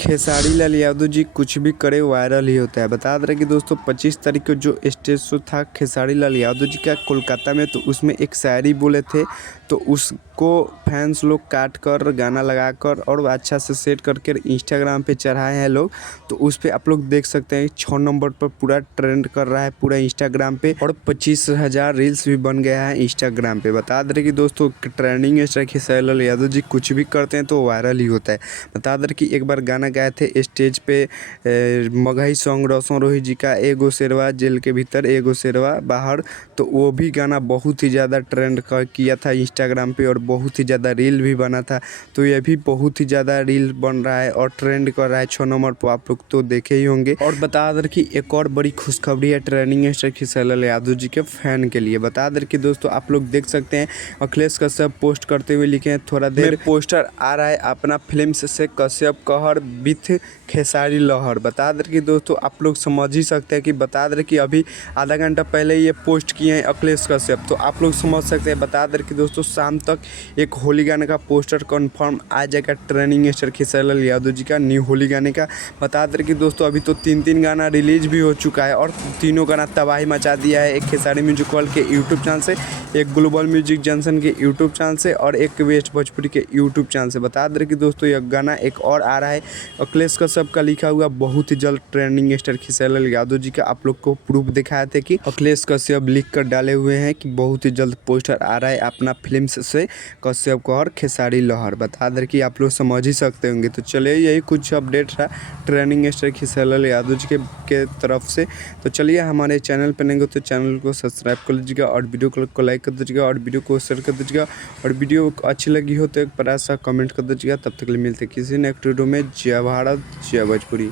खेसारी लाल यादव जी कुछ भी करे वायरल ही होता है। बता रहे कि दोस्तों 25 तारीख को जो स्टेज शो था खेसारी लाल यादव जी का कोलकाता में, तो उसमें एक शायरी बोले थे, तो उसको फैंस लोग काट कर गाना लगाकर और अच्छा से सेट करके इंस्टाग्राम पे चढ़ाए हैं लोग। तो उस पर आप लोग देख सकते हैं 6 नंबर पर पूरा ट्रेंड कर रहा है पूरा इंस्टाग्राम पे, और 25,000 रील्स भी बन गया है इंस्टाग्राम पे। बता दें कि दोस्तों ट्रेंडिंग स्टार खेसारी लाल यादव जी कुछ भी करते हैं तो वायरल ही होता है। बता दें कि एक बार गाना गाए थे स्टेज पे, मगही सॉन्ग रोशन रोही जी का, एगो शेरवा जेल के भीतर एगो शेरवा बाहर। तो वो भी गाना बहुत ही ज़्यादा ट्रेंड किया था इंस्टाग्राम पे और बहुत ही ज़्यादा रील भी बना था। तो ये भी बहुत ही ज़्यादा रील बन रहा है और ट्रेंड कर रहा है 6 नंबर पर, आप लोग तो देखे ही होंगे। और बता दें कि एक और बड़ी खुशखबरी है ट्रेंडिंग स्टार खेसारी लाल यादव जी के फैन के लिए। बता दें कि दोस्तों आप लोग देख सकते हैं अखिलेश कश्यप पोस्ट करते हुए लिखे हैं, थोड़ा देर पोस्टर आ रहा है अपना फिल्म से कश्यप कहर विथ खेसारी लहर। बता दें कि दोस्तों आप लोग समझ ही सकते हैं कि बता दें कि अभी आधा घंटा पहले ये पोस्ट किए हैं अखिलेश कश्यप, तो आप लोग समझ सकते हैं। बता दें कि दोस्तों शाम तक एक होली गाने का पोस्टर कंफर्म आ जाएगा ट्रेंडिंग स्टार खेसारी लाल यादव जी का न्यू होली गाने का। बता दें कि दोस्तों अभी तो 3 गाना रिलीज भी हो चुका है और तीनों गाना तबाही मचा दिया है। एक खेसारी म्यूजिक वर्ल्ड के यूट्यूब चैनल से, एक ग्लोबल म्यूजिक जंक्शन के यूट्यूब चैनल से और एक वेस्ट भोजपुरी के यूट्यूब चैनल से। बता दें कि दोस्तों यह गाना एक और आ रहा है अखिलेश कश्यप का लिखा हुआ, बहुत ही जल्द ट्रेंडिंग स्टार खेसारी लाल यादव जी का आप लोग को प्रूफ दिखाया था कि अखिलेश कश्यप लिख कर डाले हुए हैं कि बहुत ही जल्द पोस्टर आ रहा है अपना फिल्म से कश्यप कहर खेसारी लहर। बता दें कि आप लोग समझ ही सकते होंगे। तो चलिए यही कुछ अपडेट रहा ट्रेंडिंग स्टार खेसारी लाल यादव जी के तरफ से। तो चलिए हमारे चैनल पर नहीं तो चैनल को सब्सक्राइब कर लीजिएगा और वीडियो को लाइक कर दीजिएगा और वीडियो को शेयर कर दीजिएगा, और वीडियो अच्छी लगी हो तो एक बड़ा सा कमेंट कर दीजिएगा। तब तक के लिए मिलते किसी नेक्स्ट वीडियो में। जय भारत जय भोजपुरी।